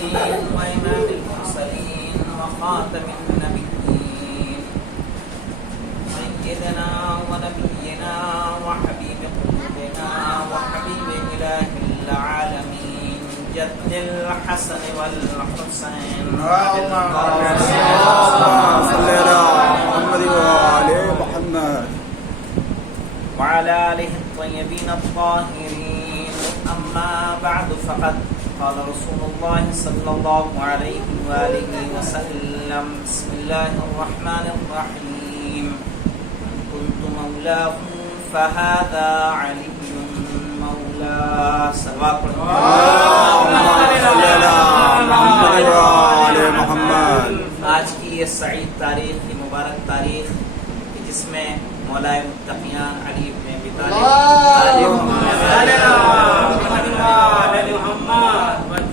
العالمين وإمام المرسلين وخاتم النبيين سيدنا ونبينا وحبيب قلوبنا وحبيب إله العالمين جد الحسن والحسين اللهم صل على محمد وآل محمد وعلى آله الطيبين الطاهرين. أما بعد فقد قال رسول الله صلى الله عليه وآله وسلم بسم الله الرحمن الرحيم كنت مولاكم فهذا علي مولا. صلوات اللهم صل على محمد وآل محمد. آج کی یہ سعید تاریخ، یہ مبارک تاریخ جس میں مولا متقیان علی بن ابی طالب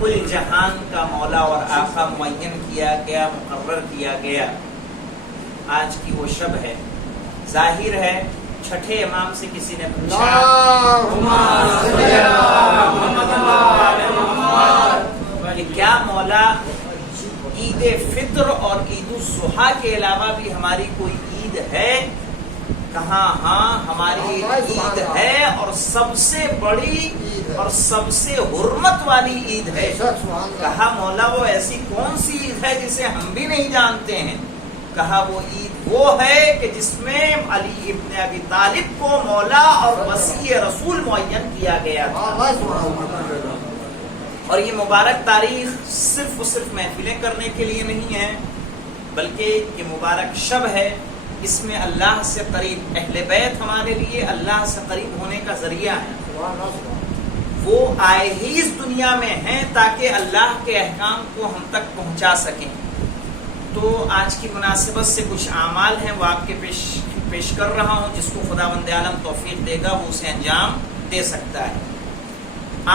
کل جہان کا مولا اور آقا معین کیا گیا، مقرر کیا گیا. آج کی وہ شب ہے. ظاہر ہے چھٹے امام سے کسی نے پوچھا کہ کیا مولا عید فطر اور عید الضحیٰ کے علاوہ بھی ہماری کوئی عید ہے؟ کہا ہاں ہماری عید ہے، اور سب سے بڑی اور سب سے حرمت والی عید ہے. کہا مولا وہ ایسی کون سی عید ہے جسے ہم بھی نہیں جانتے ہیں؟ کہا وہ عید وہ ہے کہ جس میں علی ابن ابی طالب کو مولا اور وصی رسول معین کیا گیا تھا. اور یہ مبارک تاریخ صرف و صرف محفلیں کرنے کے لیے نہیں ہے، بلکہ یہ مبارک شب ہے. اس میں اللہ سے قریب، اہل بیت ہمارے لیے اللہ سے قریب ہونے کا ذریعہ ہے. وہ آئے ہی اس دنیا میں ہیں تاکہ اللہ کے احکام کو ہم تک پہنچا سکیں. تو آج کی مناسبت سے کچھ اعمال ہیں، وہ آپ کے پیش کر رہا ہوں. جس کو خداوند عالم توفیق دے گا وہ اسے انجام دے سکتا ہے.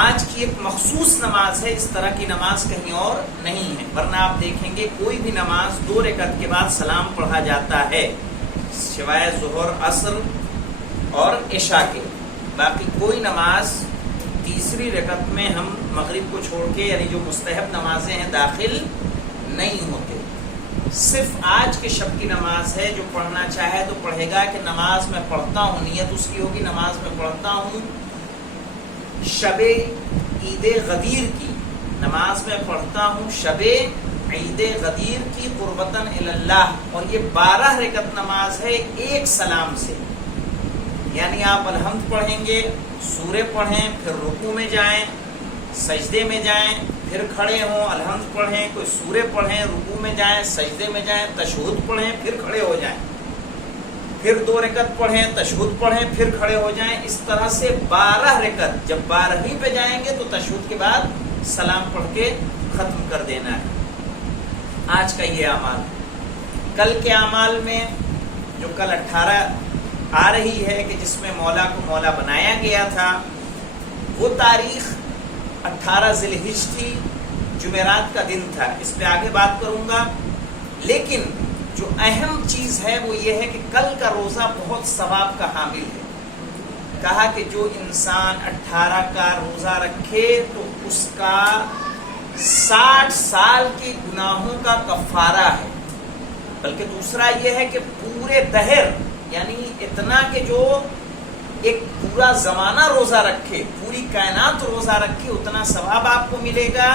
آج کی ایک مخصوص نماز ہے، اس طرح کی نماز کہیں اور نہیں ہے. ورنہ آپ دیکھیں گے کوئی بھی نماز 2 رکعت کے بعد سلام پڑھا جاتا ہے، سوائے ظہر، عصر اور عشاء کے. باقی کوئی نماز تیسری رکعت میں ہم مغرب کو چھوڑ کے، یعنی جو مستحب نمازیں ہیں، داخل نہیں ہوتے. صرف آج کے شب کی نماز ہے. جو پڑھنا چاہے تو پڑھے گا کہ نماز میں پڑھتا ہوں، نیت اس کی ہوگی نماز میں پڑھتا ہوں شب عید غدیر کی، نماز میں پڑھتا ہوں شب عید غدیر کی قربتاً اللہ. اور یہ 12 رکعت نماز ہے ایک سلام سے. یعنی آپ الحمد پڑھیں گے، سورہ پڑھیں، پھر رکوع میں جائیں، سجدے میں جائیں، پھر کھڑے ہوں، الحمد پڑھیں، کوئی سورہ پڑھیں، رکوع میں جائیں، سجدے میں جائیں، تشہد پڑھیں، پھر کھڑے ہو جائیں، پھر 2 رکعت پڑھیں، تشہد پڑھیں، پھر کھڑے ہو جائیں. اس طرح سے 12 رکعت. جب 12ویں پہ جائیں گے تو تشہد کے بعد سلام پڑھ کے ختم کر دینا ہے. آج کا یہ اعمال. کل کے اعمال میں جو کل 18 آ رہی ہے کہ جس میں مولا کو مولا بنایا گیا تھا، وہ تاریخ 18 ذی الحجہ تھی، جمعرات کا دن تھا. اس پہ آگے بات کروں گا. لیکن جو اہم چیز ہے وہ یہ ہے کہ کل کا روزہ بہت ثواب کا حامل ہے. کہا کہ جو انسان 18 کا روزہ رکھے تو اس کا 60 سال کے گناہوں کا کفارہ ہے. بلکہ دوسرا یہ ہے کہ پورے دہر، یعنی اتنا کہ جو ایک پورا زمانہ روزہ رکھے، پوری کائنات روزہ رکھے، اتنا ثواب آپ کو ملے گا،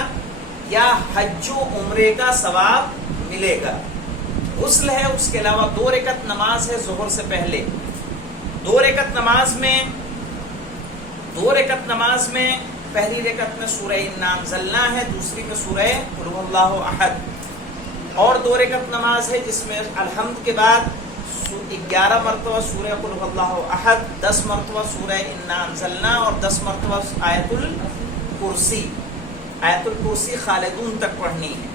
یا حج و عمرے کا ثواب ملے گا. غسل ہے، اس کے علاوہ 2 رکعت نماز ہے ظہر سے پہلے. 2 رکعت نماز میں پہلی رکعت میں سورہ انا انزلنا ہے، دوسری میں سورہ قل هو اللہ احد. اور 2 رکعت نماز ہے جس میں الحمد کے بعد 11 مرتبہ سورہ قل هو اللہ احد، 10 مرتبہ سورہ انا انزلنا اور 10 مرتبہ آیت الکرسی. آیت الکرسی خالدون تک پڑھنی ہے.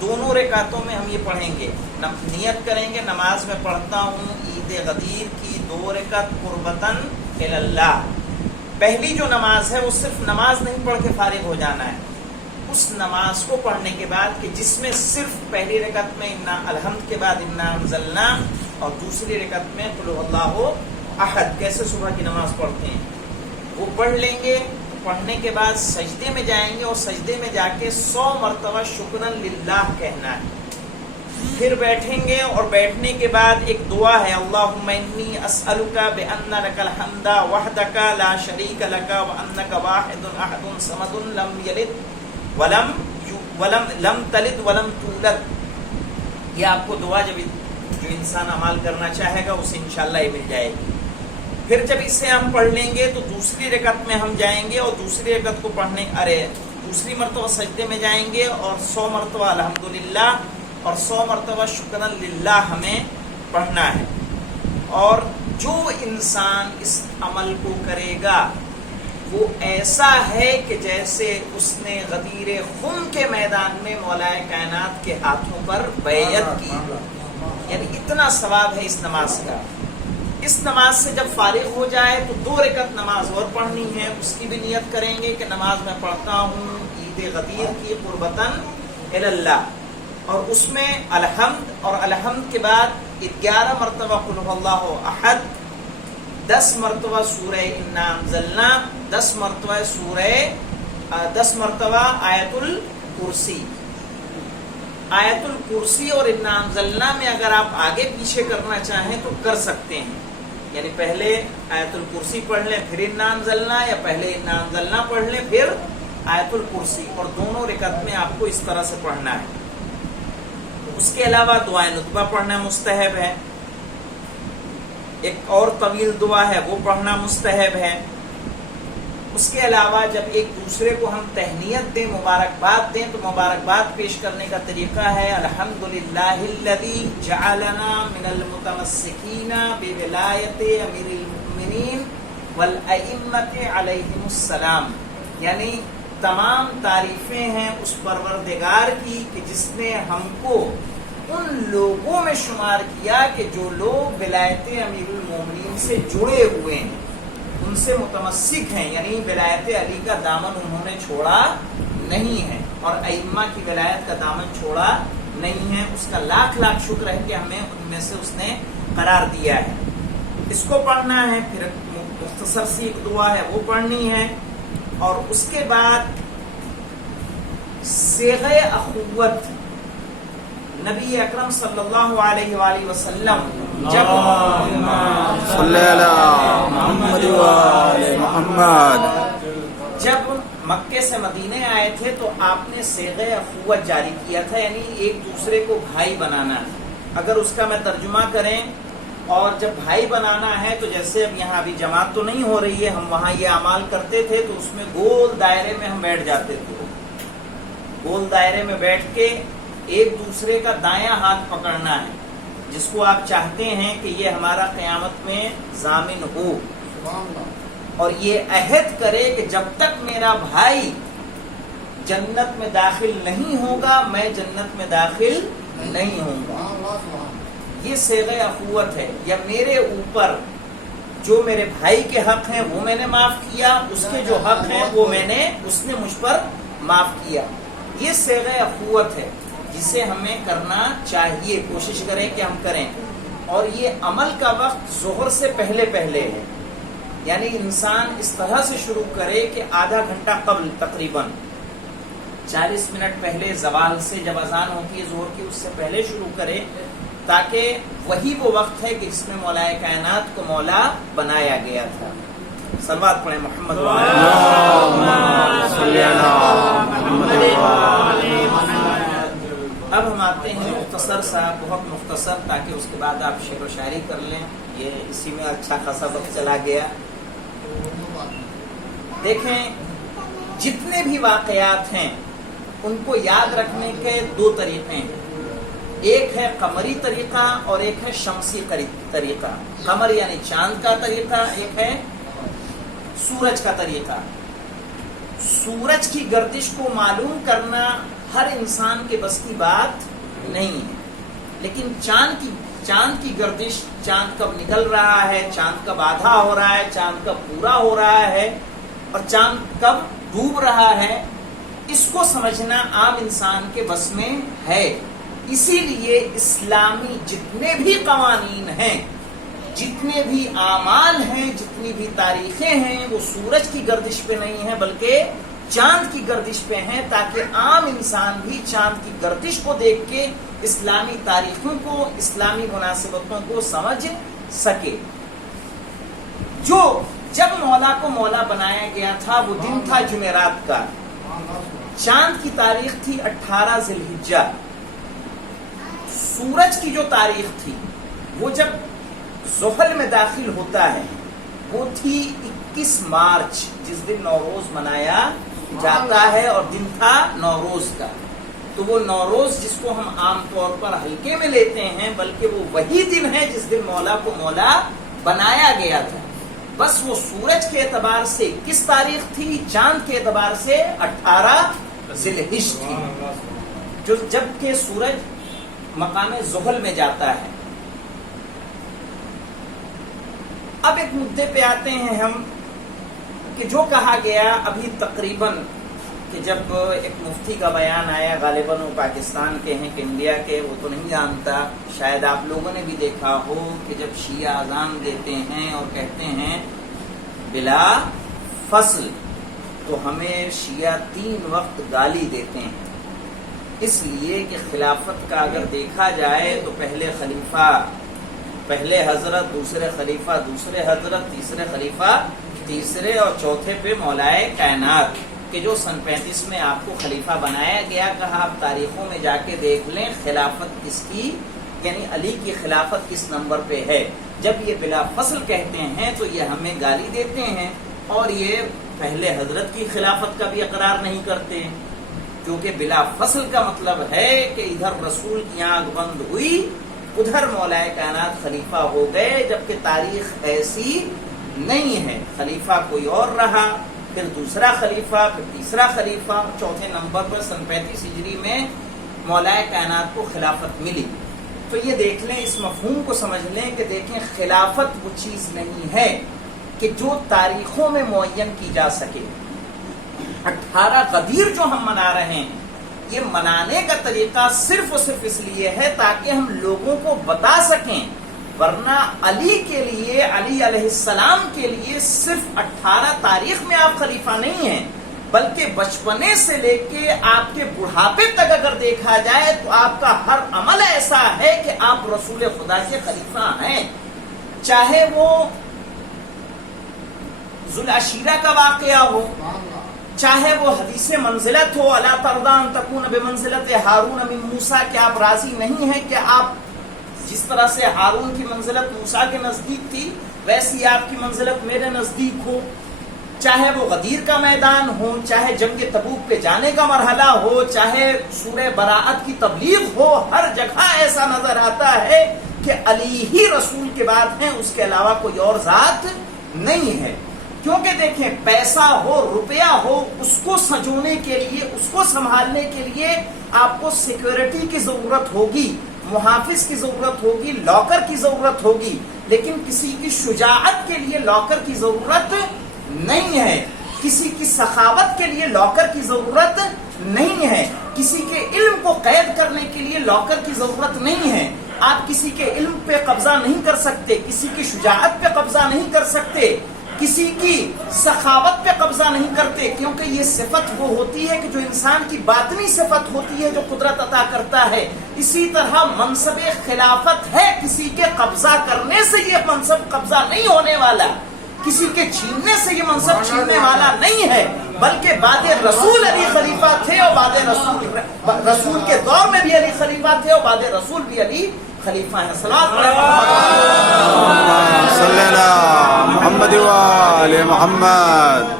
دونوں رکعتوں میں ہم یہ پڑھیں گے. نیت کریں گے نماز میں پڑھتا ہوں عید غدیر کی 2 رکعت قربتاً اللہ. پہلی جو نماز ہے وہ صرف نماز نہیں پڑھ کے فارغ ہو جانا ہے. اس نماز کو پڑھنے کے بعد کہ جس میں صرف پہلی رکعت میں الحمد کے بعد انا انزلنا اور دوسری رکعت میں قل هو اللہ احد، کیسے صبح کی نماز پڑھتے ہیں وہ پڑھ لیں گے. پڑھنے کے بعد سجدے میں جائیں گے اور سجدے میں جا کے 100 مرتبہ شکرن للہ کہنا ہے. پھر بیٹھیں گے اور بیٹھنے کے بعد ایک دعا ہے اللہم انی اسألک بأن لک الحمد وحدک لا شریک لک وانک واحد احد صمد لم یلد لم تلد ولم تولد. یہ آپ کو دعا جب جو انسان عمل کرنا چاہے گا اسے انشاءاللہ یہ مل جائے گی. پھر جب اسے ہم پڑھ لیں گے تو دوسری رکعت میں ہم جائیں گے اور دوسری رکعت کو دوسری مرتبہ سجدے میں جائیں گے اور 100 مرتبہ الحمدللہ اور 100 مرتبہ شکرا للہ ہمیں پڑھنا ہے. اور جو انسان اس عمل کو کرے گا وہ ایسا ہے کہ جیسے اس نے غدیر خم کے میدان میں مولا کائنات کے ہاتھوں پر بیعت کی. یعنی اتنا ثواب ہے اس نماز کا. اس نماز سے جب فارغ ہو جائے تو 2 رکعت نماز اور پڑھنی ہے. اس کی بھی نیت کریں گے کہ نماز میں پڑھتا ہوں عید غدیر کی قربتاً اللہ. اور اس میں الحمد اور الحمد کے بعد 11 مرتبہ قل هو اللہ احد، 10 مرتبہ سورہ انا انزلنا، 10 مرتبہ آیت الکرسی. آیت الکرسی اور انا انزلنا میں اگر آپ آگے پیچھے کرنا چاہیں تو کر سکتے ہیں. یعنی پہلے آیت الکرسی پڑھ لیں پھر انا انزلنا، یا پہلے انا انزلنا پڑھ لیں پھر آیت الکرسی، اور دونوں رکعت میں آپ کو اس طرح سے پڑھنا ہے. اس کے علاوہ دعائے نطبہ پڑھنا مستحب ہے. ایک اور طویل دعا ہے وہ پڑھنا مستحب ہے. اس کے علاوہ جب ایک دوسرے کو ہم تہنیت دیں، مبارکباد دیں، تو مبارکباد پیش کرنے کا طریقہ ہے الحمدللہ الذی جعلنا من المتمسکین بولایت امیر المؤمنین والائمۃ علیہم السلام. یعنی تمام تعریفیں ہیں اس پروردگار کی کہ جس نے ہم کو ان لوگوں میں شمار کیا کہ جو لوگ ولایت امیر المومنین سے جڑے ہوئے ہیں، ان سے متمسک ہیں. یعنی ولایت علی کا دامن انہوں نے چھوڑا نہیں ہے اور ائمہ کی ولایت کا دامن چھوڑا نہیں ہے. اس کا لاکھ لاکھ شکر ہے کہ ہمیں ان میں سے اس نے قرار دیا ہے. اس کو پڑھنا ہے. پھر مختصر سی ایک دعا ہے وہ پڑھنی ہے. اور اس کے بعد صیغہ اخوت نبی اکرم صلی اللہ علیہ وآلہ وسلم جب صلی اللہ محمد وآل محمد جب مکے سے مدینے آئے تھے تو آپ نے صیغہ اخوت جاری کیا تھا، یعنی ایک دوسرے کو بھائی بنانا. اگر اس کا میں ترجمہ کریں اور جب بھائی بنانا ہے تو جیسے اب یہاں ابھی جماعت تو نہیں ہو رہی ہے، ہم وہاں یہ اعمال کرتے تھے تو اس میں گول دائرے میں ہم بیٹھ جاتے تھے. گول دائرے میں بیٹھ کے ایک دوسرے کا دایاں ہاتھ پکڑنا ہے جس کو آپ چاہتے ہیں کہ یہ ہمارا قیامت میں ضامن ہو، اور یہ عہد کرے کہ جب تک میرا بھائی جنت میں داخل نہیں ہوگا میں جنت میں داخل نہیں ہوں گا. یہ صیغہ اخوت ہے. یا میرے اوپر جو میرے بھائی کے حق ہیں وہ میں نے معاف کیا، اس کے جو حق ہیں وہ اس نے مجھ پر معاف کیا. یہ صیغہ اخوت ہے جسے ہمیں کرنا چاہیے، کوشش کریں کہ ہم کریں. اور یہ عمل کا وقت ظہر سے پہلے ہے. یعنی انسان اس طرح سے شروع کرے کہ آدھا گھنٹہ قبل، تقریباً 40 منٹ پہلے زوال سے جب اذان ہوتی ہے ظہر کی اس سے پہلے شروع کرے، تاکہ وہی وہ وقت ہے کہ جس میں مولا کائنات کو مولا بنایا گیا تھا. صلوات پڑھیں محمد اب ہم آتے ہیں مختصر سا، بہت مختصر، تاکہ اس کے بعد آپ شعر و شاعری کر لیں. یہ اسی میں اچھا خاصا وقت چلا گیا. دیکھیں جتنے بھی واقعات ہیں ان کو یاد رکھنے کے 2 طریقے ہیں. ایک ہے قمری طریقہ اور ایک ہے شمسی طریقہ. قمر یعنی چاند کا طریقہ، ایک ہے سورج کا طریقہ. سورج کی گردش کو معلوم کرنا ہر انسان کے بس کی بات نہیں ہے، لیکن چاند کی گردش، چاند کب نکل رہا ہے، چاند کب آدھا ہو رہا ہے، چاند کب پورا ہو رہا ہے، اور چاند کب ڈوب رہا ہے، اس کو سمجھنا عام انسان کے بس میں ہے. اسی لیے اسلامی جتنے بھی قوانین ہیں جتنے بھی اعمال ہیں، جتنی بھی تاریخیں ہیں، وہ سورج کی گردش پہ نہیں ہیں بلکہ چاند کی گردش پہ ہیں، تاکہ عام انسان بھی چاند کی گردش کو دیکھ کے اسلامی تاریخوں کو، اسلامی مناسبتوں کو سمجھ سکے۔ جو جب مولا کو مولا بنایا گیا تھا وہ دن تھا جمعرات کا، چاند کی تاریخ تھی 18 ذی الحجہ، سورج کی جو تاریخ تھی وہ جب زحل میں داخل ہوتا ہے وہ تھی 21 مارچ، جس دن نوروز منایا جاتا ہے، اور دن تھا نوروز کا۔ تو وہ نوروز جس کو ہم عام طور پر ہلکے میں لیتے ہیں، بلکہ وہ وہی دن ہے جس دن مولا کو مولا بنایا گیا تھا۔ بس وہ سورج کے اعتبار سے کس تاریخ تھی، چاند کے اعتبار سے 18 ذی الحجہ تھی، جو جب کہ سورج مقام زحل میں جاتا ہے۔ اب ایک مدعے پہ آتے ہیں ہم کہ جو کہا گیا ابھی تقریباً کہ جب ایک مفتی کا بیان آیا، غالباً وہ پاکستان کے ہیں کہ انڈیا کے، وہ تو نہیں جانتا، شاید آپ لوگوں نے بھی دیکھا ہو کہ جب شیعہ اذان دیتے ہیں اور کہتے ہیں بلا فصل، تو ہمیں شیعہ 3 وقت گالی دیتے ہیں، اس لیے کہ خلافت کا اگر دیکھا جائے تو پہلے خلیفہ پہلے حضرت، دوسرے خلیفہ دوسرے حضرت، تیسرے خلیفہ تیسرے، اور چوتھے پہ مولائے کائنات، کہ جو سن 35 میں آپ کو خلیفہ بنایا گیا۔ کہا آپ تاریخوں میں جا کے دیکھ لیں خلافت کس کی، یعنی علی کی خلافت کس نمبر پہ ہے۔ جب یہ بلا فصل کہتے ہیں تو یہ ہمیں گالی دیتے ہیں، اور یہ پہلے حضرت کی خلافت کا بھی اقرار نہیں کرتے، کیونکہ بلا فصل کا مطلب ہے کہ ادھر رسول کی آنکھ بند ہوئی، ادھر مولائے کائنات خلیفہ ہو گئے، جبکہ تاریخ ایسی نہیں ہے۔ خلیفہ کوئی اور رہا، پھر دوسرا خلیفہ، پھر تیسرا خلیفہ، چوتھے نمبر پر سن 35 ہجری میں مولائے کائنات کو خلافت ملی۔ تو یہ دیکھ لیں، اس مفہوم کو سمجھ لیں کہ دیکھیں خلافت وہ چیز نہیں ہے کہ جو تاریخوں میں معین کی جا سکے۔ 18 غدیر جو ہم منا رہے ہیں، یہ منانے کا طریقہ صرف اور صرف اس لیے ہے تاکہ ہم لوگوں کو بتا سکیں، ورنہ علی کے لیے، علی علیہ السلام کے لیے صرف 18 تاریخ میں آپ خلیفہ نہیں ہیں، بلکہ بچپنے سے لے کے آپ کے بڑھاپے تک اگر دیکھا جائے تو آپ کا ہر عمل ایسا ہے کہ آپ رسول خدا کے خلیفہ ہیں۔ چاہے وہ ذوالعشیرہ کا واقعہ ہو، چاہے وہ حدیث منزلت ہو، الا ترضی ان تکون بمنزلت ہارون من موسیٰ، کہ آپ راضی نہیں ہیں کہ آپ جس طرح سے ہارون کی منزلت موسیٰ کے نزدیک تھی ویسی آپ کی منزلت میرے نزدیک ہو۔ چاہے وہ غدیر کا میدان ہو، چاہے جنگ تبوک پہ جانے کا مرحلہ ہو، چاہے سورہ براءت کی تبلیغ ہو، ہر جگہ ایسا نظر آتا ہے کہ علی ہی رسول کے بعد ہیں، اس کے علاوہ کوئی اور ذات نہیں ہے۔ کیونکہ دیکھیں، پیسہ ہو، روپیہ ہو، اس کو سجونے کے لیے، اس کو سنبھالنے کے لیے آپ کو سیکیورٹی کی ضرورت ہوگی، محافظ کی ضرورت ہوگی، لاکر کی ضرورت ہوگی، لیکن کسی کی شجاعت کے لیے لاکر کی ضرورت نہیں ہے، کسی کی سخاوت کے لیے لاکر کی ضرورت نہیں ہے، کسی کے علم کو قید کرنے کے لیے لاکر کی ضرورت نہیں ہے۔ آپ کسی کے علم پہ قبضہ نہیں کر سکتے، کسی کی شجاعت پہ قبضہ نہیں کر سکتے، کسی کی سخاوت پہ قبضہ نہیں کرتے، کیونکہ یہ صفت وہ ہوتی ہے کہ جو انسان کی باطنی صفت ہوتی ہے جو قدرت عطا کرتا ہے۔ اسی طرح منصب خلافت ہے، کسی کے قبضہ کرنے سے یہ منصب قبضہ نہیں ہونے والا، کسی کے چھیننے سے یہ منصب چھیننے والا نہیں ہے، بلکہ بعد رسول علی خلیفہ تھے، اور بعد رسول کے دور میں بھی علی خلیفہ تھے، اور بعد رسول بھی علی خلیفہ ہیں۔ صلوات صلی اللہ محمد وآل محمد۔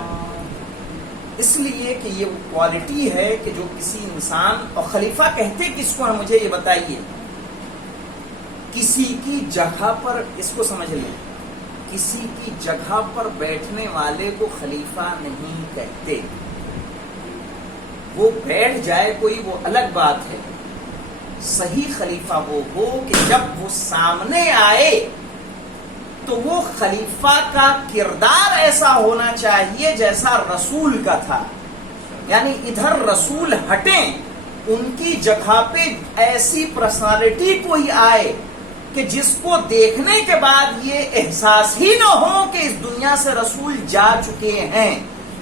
اس لیے کہ یہ وہ کوالٹی ہے کہ جو کسی انسان، اور خلیفہ کہتے کس کو ہیں مجھے یہ بتائیے، کسی کی جگہ پر، اس کو سمجھ لیں، کسی کی جگہ پر بیٹھنے والے کو خلیفہ نہیں کہتے۔ وہ بیٹھ جائے کوئی وہ الگ بات ہے، صحیح خلیفہ وہ ہو کہ جب وہ سامنے آئے تو وہ خلیفہ کا کردار ایسا ہونا چاہیے جیسا رسول کا تھا، یعنی ادھر رسول ہٹیں، ان کی جگہ پہ ایسی پرسنالٹی کوئی آئے کہ جس کو دیکھنے کے بعد یہ احساس ہی نہ ہو کہ اس دنیا سے رسول جا چکے ہیں،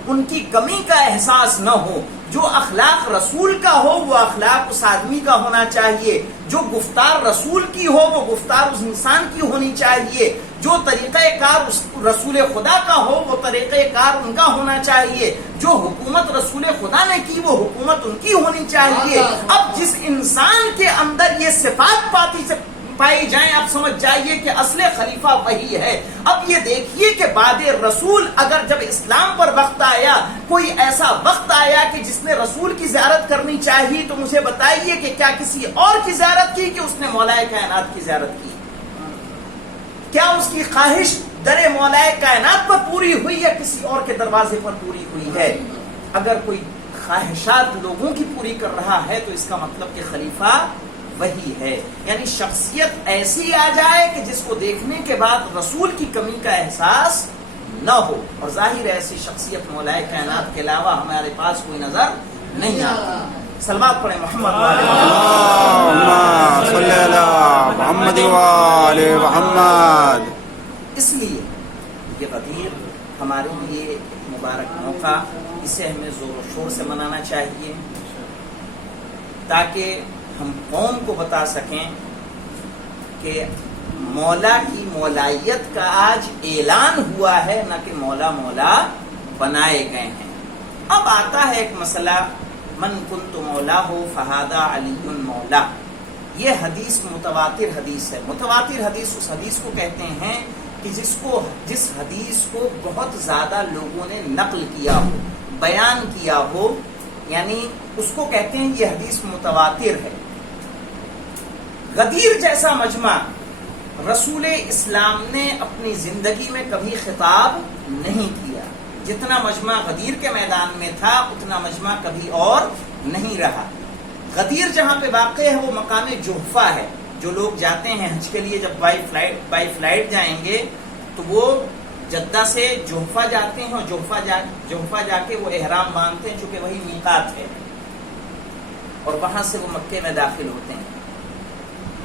ان کی کمی کا احساس نہ ہو. جو اخلاق رسول کا ہو وہ اخلاق اس آدمی کا ہونا چاہیے، جو گفتار رسول کی ہو وہ گفتار اس انسان کی ہونی چاہیے، جو طریقہ کار رسول خدا کا ہو وہ طریقہ کار ان کا ہونا چاہیے، جو حکومت رسول خدا نے کی وہ حکومت ان کی ہونی چاہیے. اب جس انسان کے اندر یہ صفات پائی جائیں، آپ سمجھ جائیے کہ اصل خلیفہ وہی ہے. اب یہ دیکھیے کہ بعد رسول اگر جب اسلام پر وقت آیا، کوئی ایسا وقت آیا کہ جس نے رسول کی زیارت کرنی چاہیے، تو مجھے بتائیے کہ کیا کسی اور کی زیارت کی کہ اس نے مولا کائنات کی زیارت کی؟ کیا اس کی خواہش در مولا کائنات پر پوری ہوئی یا کسی اور کے دروازے پر پوری ہوئی ہے؟ اگر کوئی خواہشات لوگوں کی پوری کر رہا ہے تو اس کا مطلب کہ خلیفہ وہی ہے. یعنی شخصیت ایسی آ جائے کہ جس کو دیکھنے کے بعد رسول کی کمی کا احساس نہ ہو. اور ظاہر ایسی شخصیت مولا کائنات کے علاوہ ہمارے پاس کوئی نظر نہیں آتی. سلوات پڑھیں محمد اللہم صلی علی محمد وآل محمد. اس لیے یہ غدیر ہمارے لیے ایک مبارک موقع، اسے ہمیں زور و شور سے منانا چاہیے تاکہ ہم قوم کو بتا سکیں کہ مولا کی مولائیت کا آج اعلان ہوا ہے، نہ کہ مولا مولا بنائے گئے ہیں. اب آتا ہے ایک مسئلہ، من کنت مولا ہو فہذا علی مولا. یہ حدیث متواتر حدیث ہے. متواتر حدیث اس حدیث کو کہتے ہیں کہ جس حدیث کو بہت زیادہ لوگوں نے نقل کیا ہو، بیان کیا ہو، یعنی اس کو کہتے ہیں یہ حدیث متواتر ہے. غدیر جیسا مجمع رسول اسلام نے اپنی زندگی میں کبھی خطاب نہیں کیا. جتنا مجمع غدیر کے میدان میں تھا اتنا مجمع کبھی اور نہیں رہا. غدیر جہاں پہ واقع ہے وہ مقام جحفہ ہے. جو لوگ جاتے ہیں حج کے لیے جب بائی فلائٹ جائیں گے تو وہ جدہ سے جحفہ جاتے ہیں، اور جحفہ جا کے وہ احرام باندھتے ہیں چونکہ وہی میقات ہے، اور وہاں سے وہ مکے میں داخل ہوتے ہیں.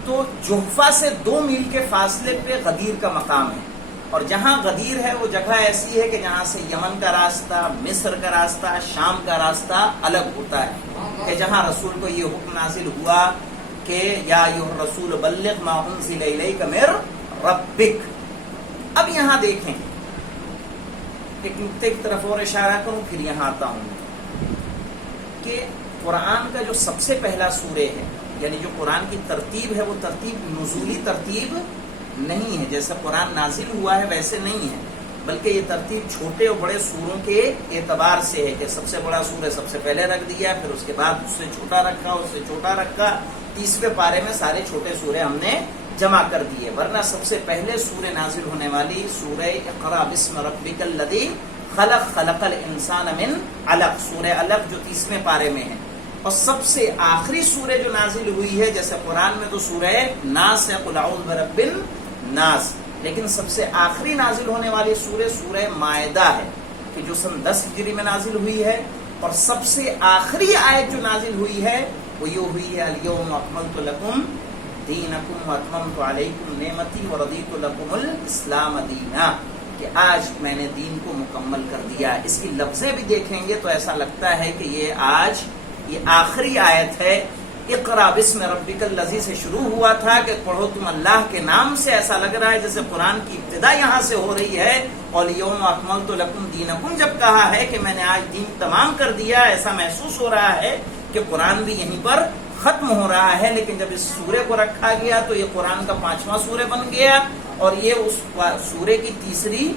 تو جحفہ سے 2 میل کے فاصلے پہ غدیر کا مقام ہے. اور جہاں غدیر ہے وہ جگہ ایسی ہے کہ جہاں سے یمن کا راستہ، مصر کا راستہ، شام کا راستہ الگ ہوتا ہے، کہ جہاں رسول کو یہ حکم نازل ہوا کہ یا ایھا الرسول بلغ ما انزل الیک من ربک. اب یہاں دیکھیں، ایک نقطے کی طرف اور اشارہ کروں پھر یہاں آتا ہوں کہ قرآن کا جو سب سے پہلا سورہ ہے، یعنی جو قرآن کی ترتیب ہے وہ ترتیب نزولی ترتیب نہیں ہے. جیسا قرآن نازل ہوا ہے ویسے نہیں ہے، بلکہ یہ ترتیب چھوٹے اور بڑے سوروں کے اعتبار سے ہے کہ سب سے بڑا سورہ سب سے پہلے رکھ دیا، پھر اس کے بعد اس سے چھوٹا رکھا، اس سے چھوٹا رکھا، 30ویں پارے میں سارے چھوٹے سورے ہم نے جمع کر دیے. ورنہ سب سے پہلے سورہ نازل ہونے والی سورہ اقرا بسم ربک الذی خلق، خلق الانسان من علق، سورہ علق جو 30ویں پارے میں ہے. اور سب سے آخری سورہ جو نازل ہوئی ہے، جیسے قرآن میں تو سورہ ناس ہے، قل اعوذ برب الناس، لیکن سب سے آخری نازل ہونے والی سورہ مائدہ ہے کہ جو سن 10 ہجری میں نازل ہوئی ہے. اور سب سے آخری آیت جو نازل ہوئی ہے وہ یہ ہوئی ہے الیوم اکملت لکم دینکم واتممت علیکم نعمتی ورضیت لکم الاسلام دینا، کہ آج میں نے دین کو مکمل کر دیا. اس کی لفظیں بھی دیکھیں گے تو ایسا لگتا ہے کہ یہ آخری آیت ہے. اقرا بسم ربک الذی سے شروع ہوا تھا کہ پڑھو تم اللہ کے نام سے. ایسا لگ رہا ہے جیسے قرآن کی ابتدا یہاں سے ہو رہی ہے. الیوم اکملت لکم دینکم جب کہا ہے کہ میں نے آج دین تمام کر دیا، ایسا محسوس ہو رہا ہے کہ قرآن بھی یہیں پر ختم ہو رہا ہے. لیکن جب اس سورے کو رکھا گیا تو یہ قرآن کا 5واں سورہ بن گیا اور یہ اس سورے کی 3ری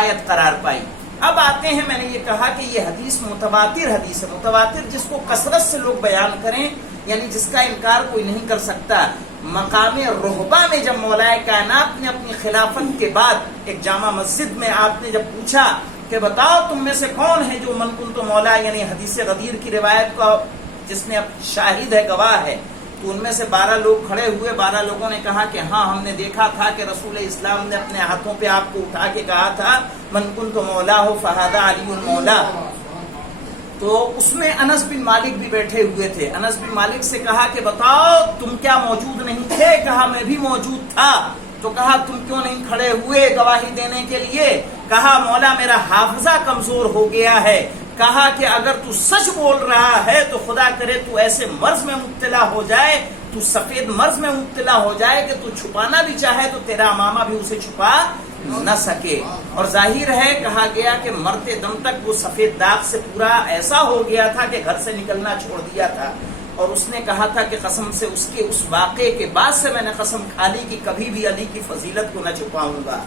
آیت قرار پائی. اب آتے ہیں، میں نے یہ کہا کہ یہ حدیث متواتر حدیث ہے. متواتر جس کو کثرت سے لوگ بیان کریں، یعنی جس کا انکار کوئی نہیں کر سکتا. مقام رہبہ میں جب مولا کائنات نے اپنی خلافت کے بعد ایک جامع مسجد میں آپ نے جب پوچھا کہ بتاؤ تم میں سے کون ہے جو من کنت مولا، یعنی حدیث غدیر کی روایت کا جس نے شاہد ہے، گواہ ہے، تو ان میں سے 12 لوگ کھڑے ہوئے. 12 لوگوں نے کہا کہ ہاں ہم نے دیکھا تھا کہ رسول اسلام نے اپنے ہاتھوں پہ آپ کو اٹھا کے کہا تھا من کنت مولا ہو فہذا علی مولا. تو اس میں انس بن مالک بھی بیٹھے ہوئے تھے. انس بن مالک سے کہا کہ بتاؤ تم کیا موجود نہیں تھے؟ کہا میں بھی موجود تھا. تو کہا تم کیوں نہیں کھڑے ہوئے گواہی دینے کے لیے؟ کہا مولا میرا حافظہ کمزور ہو گیا ہے. کہا کہ اگر تو سچ بول رہا ہے تو خدا کرے تو ایسے مرض میں مبتلا ہو جائے، تو سفید مرض میں مبتلا ہو جائے کہ تو چھپانا بھی چاہے تو تیرا امامہ بھی اسے چھپا نہ سکے. اور ظاہر ہے کہا گیا کہ مرتے دم تک وہ سفید داغ سے پورا ایسا ہو گیا تھا کہ گھر سے نکلنا چھوڑ دیا تھا. اور اس نے کہا تھا کہ قسم سے اس کے اس واقعے کے بعد سے میں نے قسم کھا لی کہ کبھی بھی علی کی فضیلت کو نہ چھپاؤں گا.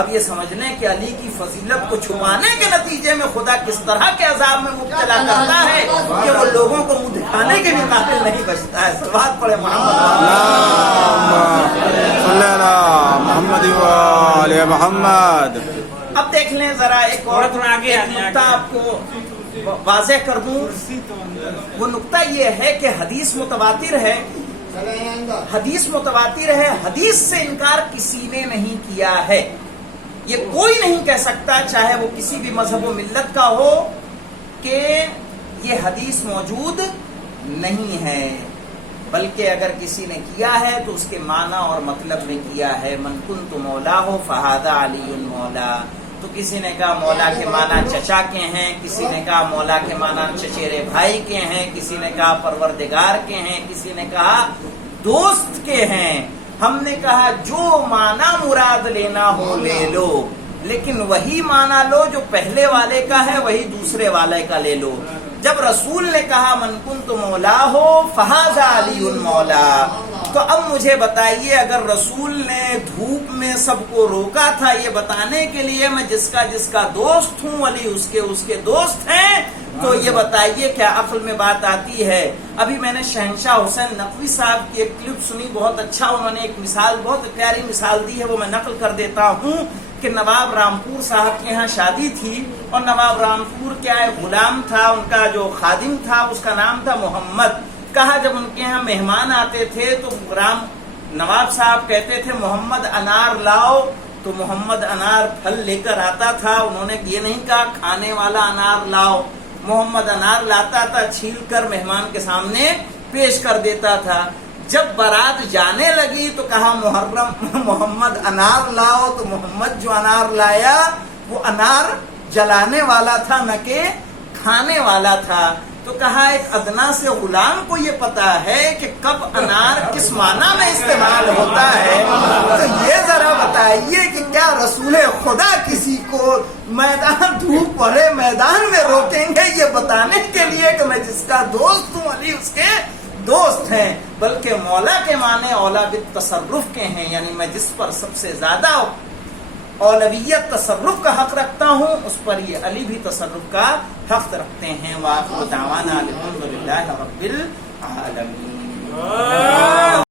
اب یہ سمجھ لیں کہ علی کی فضیلت کو چھپانے کے نتیجے میں خدا کس طرح کے عذاب میں مبتلا کرتا ہے کہ وہ لوگوں کو منہ دکھانے کے بھی قابل نہیں بچتا ہے. صلوات پڑھے محمد وآل محمد. اب دیکھ لیں ذرا ایک اور نقطہ آپ کو واضح کر دوں. وہ نقطہ یہ ہے کہ حدیث متواتر ہے، حدیث متواتر ہے، حدیث سے انکار کسی نے نہیں کیا ہے. یہ کوئی نہیں کہہ سکتا چاہے وہ کسی بھی مذہب و ملت کا ہو کہ یہ حدیث موجود نہیں ہے، بلکہ اگر کسی نے کیا ہے تو اس کے معنی اور مطلب میں کیا ہے. من کنت مولا ہو فہذا علی مولا. تو کسی نے کہا مولا کے معنی چچا کے ہیں، کسی نے کہا مولا کے معنی چچیرے بھائی کے ہیں، کسی نے کہا پروردگار کے ہیں، کسی نے کہا دوست کے ہیں. ہم نے کہا جو معنی مراد لینا ہو لے لو، لیکن وہی معنی لو جو پہلے والے کا ہے، وہی دوسرے والے کا لے لو. جب رسول نے کہا من کنت مولا ہو فہذا علی مولا، تو اب مجھے بتائیے اگر رسول نے دھوپ میں سب کو روکا تھا یہ بتانے کے لیے میں جس کا دوست ہوں علی اس کے دوست ہیں، تو یہ بتائیے کیا عقل میں بات آتی ہے؟ ابھی میں نے شہنشاہ حسین نقوی صاحب کی ایک کلپ سنی، بہت اچھا انہوں نے ایک مثال، بہت پیاری مثال دی ہے، وہ میں نقل کر دیتا ہوں کہ نواب رامپور صاحب کے ہاں شادی تھی اور نواب رامپور کیا ایک غلام تھا، ان کا جو خادم تھا اس کا نام تھا محمد. کہا جب ان کے ہاں مہمان آتے تھے تو نواب صاحب کہتے تھے محمد انار لاؤ، تو محمد انار پھل لے کر آتا تھا. انہوں نے یہ نہیں کہا کھانے والا انار لاؤ، محمد انار لاتا تھا، چھیل کر مہمان کے سامنے پیش کر دیتا تھا. جب بارات جانے لگی تو کہا محمد انار لاؤ، تو محمد جو انار لایا وہ انار جلانے والا تھا نہ کہ کھانے والا تھا. تو کہا ایک ادنا سے غلام کو یہ پتا ہے کہ کب انار کس معنی میں استعمال ہوتا ہے، تو یہ ذرا بتائیے کہ کیا رسول خدا کسی کو میدان دھوپ بھرے میدان میں روکیں گے یہ بتانے کے لیے کہ میں جس کا دوست ہوں علی اس کے دوست ہیں؟ بلکہ مولا کے معنی اولا بالتصرف کے ہیں، یعنی میں جس پر سب سے زیادہ اولویت تصرف کا حق رکھتا ہوں اس پر یہ علی بھی تصرف کا حق رکھتے ہیں. وآخر دعوانا الحمدللہ رب العالمین.